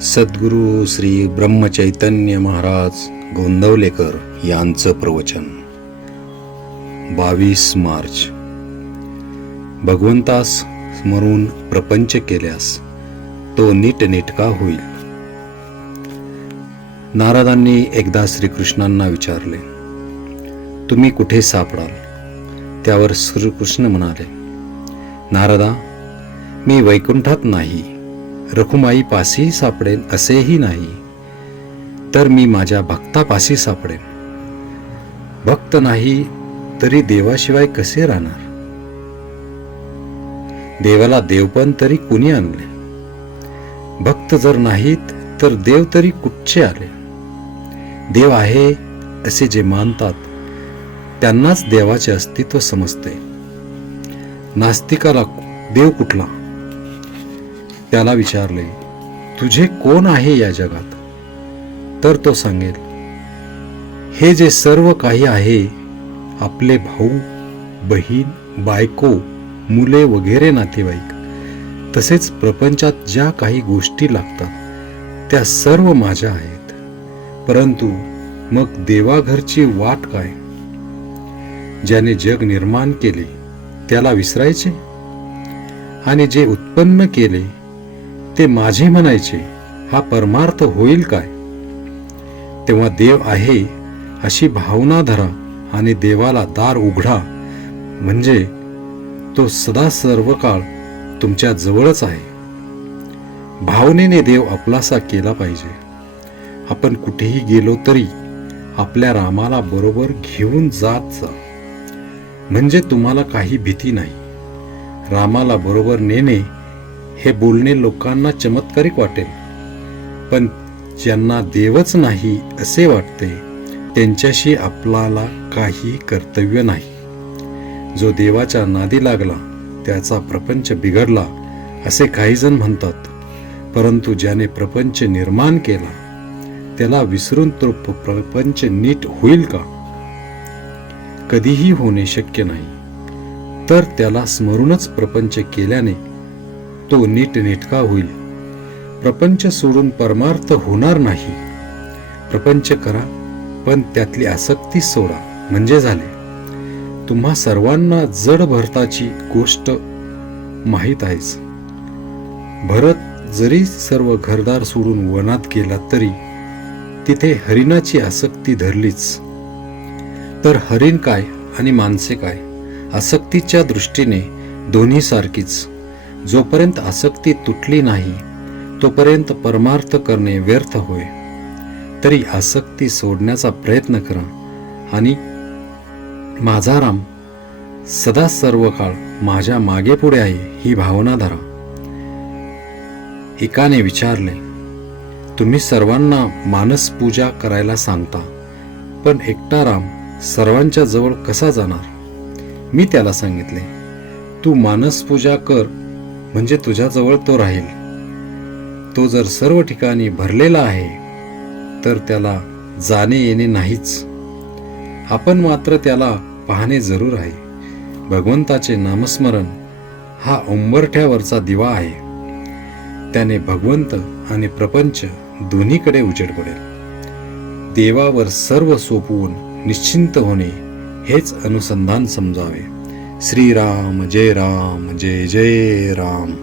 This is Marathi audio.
सद्गुरू श्री ब्रह्मचैतन्य महाराज गोंदवलेकर यांचं प्रवचन 22 मार्च. भगवंतास स्मरून प्रपंच केल्यास तो नीटनेटका होईल. नारदांनी एकदा श्रीकृष्णांना विचारले, तुम्ही कुठे सापडाल? त्यावर श्रीकृष्ण म्हणाले, नारदा, मी वैकुंठात नाही, रखुमाई पाशी सापडेल असेही नाही, तर मी माझ्या भक्तापाशी सापडेन. भक्त नाही तरी देवाशिवाय कसे राहणार? देवाला देवपण तरी कुणी आणले? भक्त जर नाहीत तर देव तरी कुठचे आले? देव आहे असे जे मानतात त्यांनाच देवाचे अस्तित्व समजते. नास्तिकाला देव कुठला? त्याला विचारले, तुझे कोण आहे या जगात? तर तो सांगेल, हे जे सर्व काही आहे, आपले भाऊ, बहीण, बायको, मुले वगैरे नातेवाईक, तसेच प्रपंचात ज्या काही गोष्टी लागतात त्या सर्व माझ्या आहेत. परंतु मग देवाघरची वाट काय? ज्याने जग निर्माण केले त्याला विसरायचे आणि जे उत्पन्न केले ते माझे म्हणायचे, हा परमार्थ होईल काय? तेव्हा देव आहे अशी भावना धरा आणि देवाला दार उघडा, म्हणजे तो सदा सर्व काळ तुमच्या जवळच आहे. भावनेने देव आपलासा केला पाहिजे. आपण कुठेही गेलो तरी आपल्या रामाला बरोबर घेऊन जात जा, म्हणजे तुम्हाला काही भीती नाही. रामाला बरोबर नेणे हे बोलणे लोकांना चमत्कारिक वाटेल, पण ज्यांना देवच नाही असे वाटते त्यांच्याशी आपल्याला काही कर्तव्य नाही. जो देवाच्या नादी लागला त्याचा प्रपंच बिघडला असे काही जण म्हणतात, परंतु ज्याने प्रपंच निर्माण केला त्याला विसरून तो प्रपंच नीट होईल का? कधीही होणे शक्य नाही. तर त्याला स्मरूनच प्रपंच केल्याने तो नीटनेटका होईल. प्रपंच सोडून परमार्थ होणार नाही. प्रपंच करा, पण त्यातली आसक्ती सोडा, म्हणजे झाले. तुम्हा सर्वांना जड भरताची गोष्ट माहीत आहेच. भरत जरी सर्व घरदार सोडून वनात गेला तरी तिथे हरिणाची आसक्ती धरलीच. तर हरिण काय आणि माणसे काय? आसक्तीच्या दृष्टीने दोन्ही सारखीच. जोपर्यंत आसक्ती तुटली नाही तोपर्यंत परमार्थ करणे व्यर्थ होय. तरी आसक्ती सोडण्याचा प्रयत्न करा आणि माझा राम सदा सर्व काळ माझ्या मागे पुढे आहे ही भावना धरा. एकाने विचारले, तुम्ही सर्वांना मानस पूजा करायला सांगता, पण एकटा राम सर्वांच्या जवळ कसा जाणार? मी त्याला सांगितले, तू मानस पूजा कर, म्हणजे तुझ्याजवळ तो राहील. तो जर सर्व ठिकाणी भरलेला आहे तर त्याला जाणे येणे नाहीच. आपण मात्र त्याला पाहणे जरूर आहे. भगवंताचे नामस्मरण हा उंबरठ्यावरचा दिवा आहे. त्याने भगवंत आणि प्रपंच दोन्हीकडे उजेड पडेल. देवावर सर्व सोपवून निश्चिंत होणे हेच अनुसंधान समजावे. श्रीराम जय राम, जय जय राम.